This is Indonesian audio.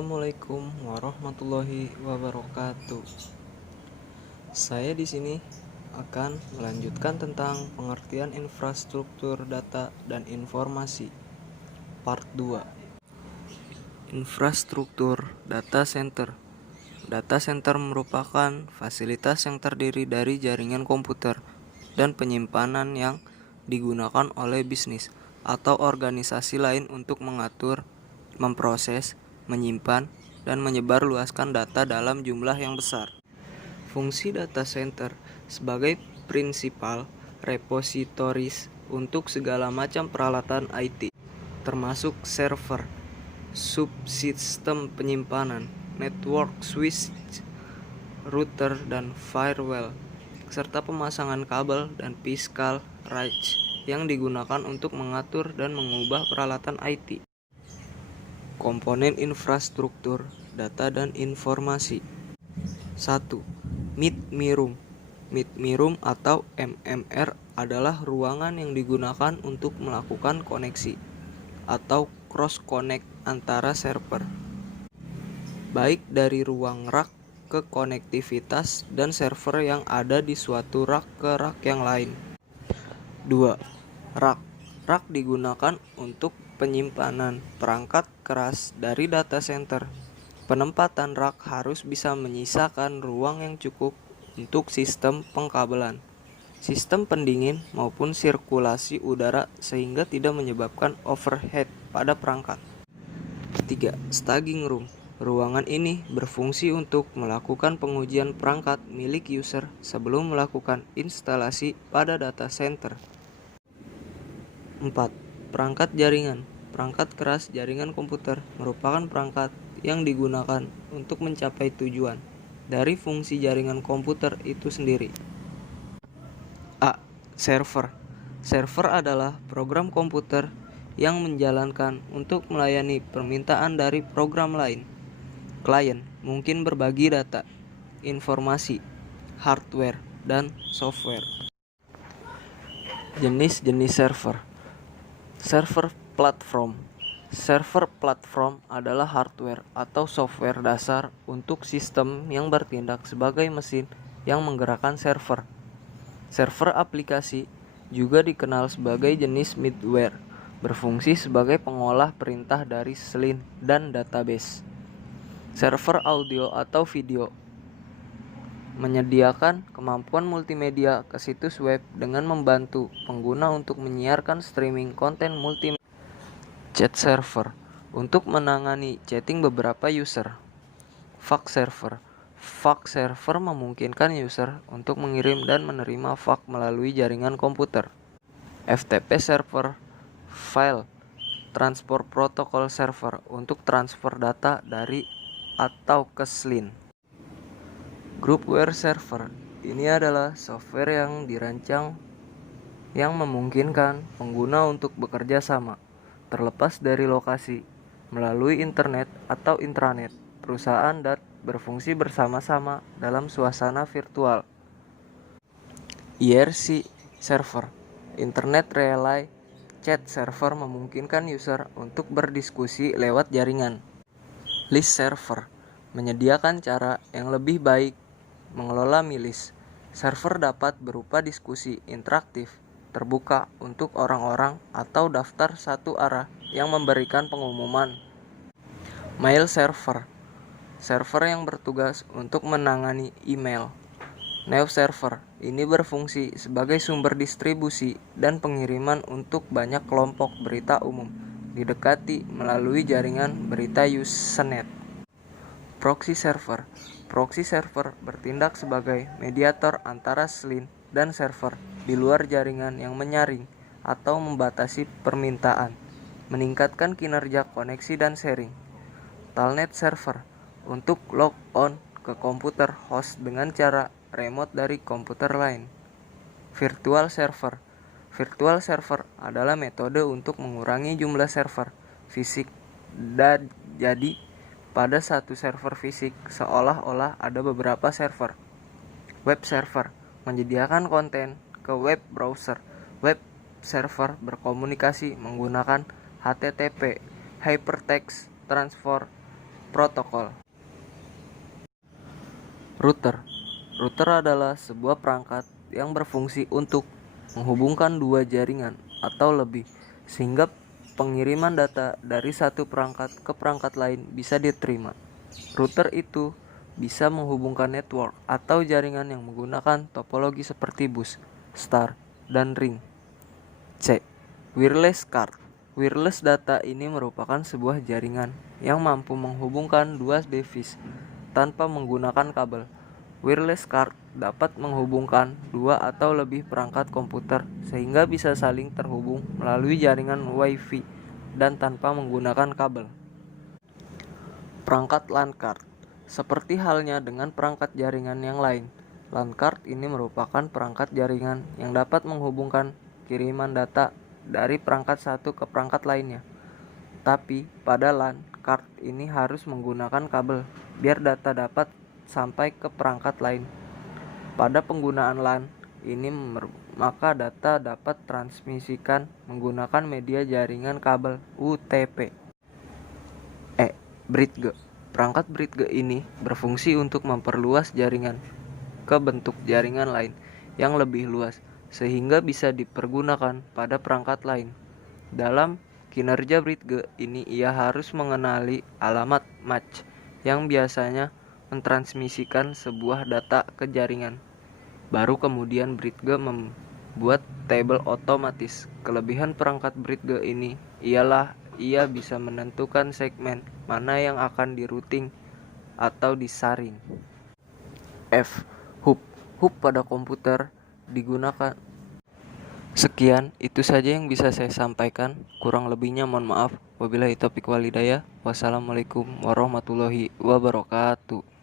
Assalamualaikum warahmatullahi wabarakatuh. Saya di sini akan melanjutkan tentang pengertian infrastruktur data dan informasi. Part 2. Infrastruktur data center. Data center merupakan fasilitas yang terdiri dari jaringan komputer dan penyimpanan yang digunakan oleh bisnis atau organisasi lain untuk mengatur, memproses, menyimpan, dan menyebarluaskan data dalam jumlah yang besar. Fungsi data center sebagai prinsipal repositories untuk segala macam peralatan IT, termasuk server, subsistem penyimpanan, network switch, router, dan firewall, serta pemasangan kabel dan physical range yang digunakan untuk mengatur dan mengubah peralatan IT. Komponen infrastruktur data dan informasi. 1. Meet-Me Room. Meet-Me Room atau MMR adalah ruangan yang digunakan untuk melakukan koneksi atau cross-connect antara server, baik dari ruang rak ke konektivitas dan server yang ada di suatu rak ke rak yang lain. 2. Rak. Rak digunakan untuk penyimpanan perangkat keras dari data center. Penempatan rak harus bisa menyisakan ruang yang cukup untuk sistem pengkabelan, sistem pendingin maupun sirkulasi udara sehingga tidak menyebabkan overhead pada perangkat. 3. Staging room. Ruangan ini berfungsi untuk melakukan pengujian perangkat milik user sebelum melakukan instalasi pada data center. 4. Perangkat jaringan. Perangkat keras jaringan komputer merupakan perangkat yang digunakan untuk mencapai tujuan dari fungsi jaringan komputer itu sendiri. A. Server. Server adalah program komputer yang menjalankan untuk melayani permintaan dari program lain. Klien mungkin berbagi data, informasi, hardware, dan software. Jenis-jenis server. Server platform. Server platform adalah hardware atau software dasar untuk sistem yang bertindak sebagai mesin yang menggerakkan server. Server aplikasi juga dikenal sebagai jenis middleware, berfungsi sebagai pengolah perintah dari selain dan database. Server audio atau video menyediakan kemampuan multimedia ke situs web dengan membantu pengguna untuk menyiarkan streaming konten multimedia. Chat server untuk menangani chatting beberapa user. Fax server. Fax server memungkinkan user untuk mengirim dan menerima fax melalui jaringan komputer. FTP server, file transport protocol server untuk transfer data dari atau ke SLIN. Groupware server ini adalah software yang dirancang yang memungkinkan pengguna untuk bekerja sama, terlepas dari lokasi, melalui internet atau intranet perusahaan dan berfungsi bersama-sama dalam suasana virtual. IRC server, Internet Relay Chat server memungkinkan user untuk berdiskusi lewat jaringan. List server menyediakan cara yang lebih baik mengelola list. Server dapat berupa diskusi interaktif, terbuka untuk orang-orang atau daftar satu arah yang memberikan pengumuman. Mail server, server yang bertugas untuk menangani email. News server ini berfungsi sebagai sumber distribusi dan pengiriman untuk banyak kelompok berita umum didekati melalui jaringan berita Usenet. Proxy server. Proxy server bertindak sebagai mediator antara SLIN dan server di luar jaringan yang menyaring atau membatasi permintaan, meningkatkan kinerja koneksi dan sharing. Telnet server untuk log on ke komputer host dengan cara remote dari komputer lain. Virtual server. Virtual server adalah metode untuk mengurangi jumlah server fisik dan jadi pada satu server fisik seolah-olah ada beberapa server. Web server menyediakan konten ke web browser. Web server berkomunikasi menggunakan HTTP, Hypertext Transfer Protokol. Router. Router adalah sebuah perangkat yang berfungsi untuk menghubungkan dua jaringan atau lebih, sehingga pengiriman data dari satu perangkat ke perangkat lain bisa diterima. Router itu bisa menghubungkan network atau jaringan yang menggunakan topologi seperti bus, star, dan ring. C. Wireless card. Wireless data ini merupakan sebuah jaringan yang mampu menghubungkan dua device tanpa menggunakan kabel. Wireless card dapat menghubungkan dua atau lebih perangkat komputer sehingga bisa saling terhubung melalui jaringan Wi-Fi dan tanpa menggunakan kabel. Perangkat LAN card. Seperti halnya dengan perangkat jaringan yang lain, LAN card ini merupakan perangkat jaringan yang dapat menghubungkan kiriman data dari perangkat satu ke perangkat lainnya. Tapi pada LAN card ini harus menggunakan kabel biar data dapat sampai ke perangkat lain. Pada penggunaan LAN ini maka data dapat transmisikan menggunakan media jaringan kabel UTP. Bridge. Perangkat bridge ini berfungsi untuk memperluas jaringan ke bentuk jaringan lain yang lebih luas sehingga bisa dipergunakan pada perangkat lain. Dalam kinerja bridge ini ia harus mengenali alamat match yang biasanya mentransmisikan sebuah data ke jaringan. Baru kemudian bridge membuat tabel otomatis. Kelebihan perangkat bridge ini ialah ia bisa menentukan segmen mana yang akan dirouting atau disaring. F. Hub. Hub pada komputer digunakan. Sekian, itu saja yang bisa saya sampaikan. Kurang lebihnya mohon maaf. Wabillahi taufiq wal hidayah. Wassalamualaikum warahmatullahi wabarakatuh.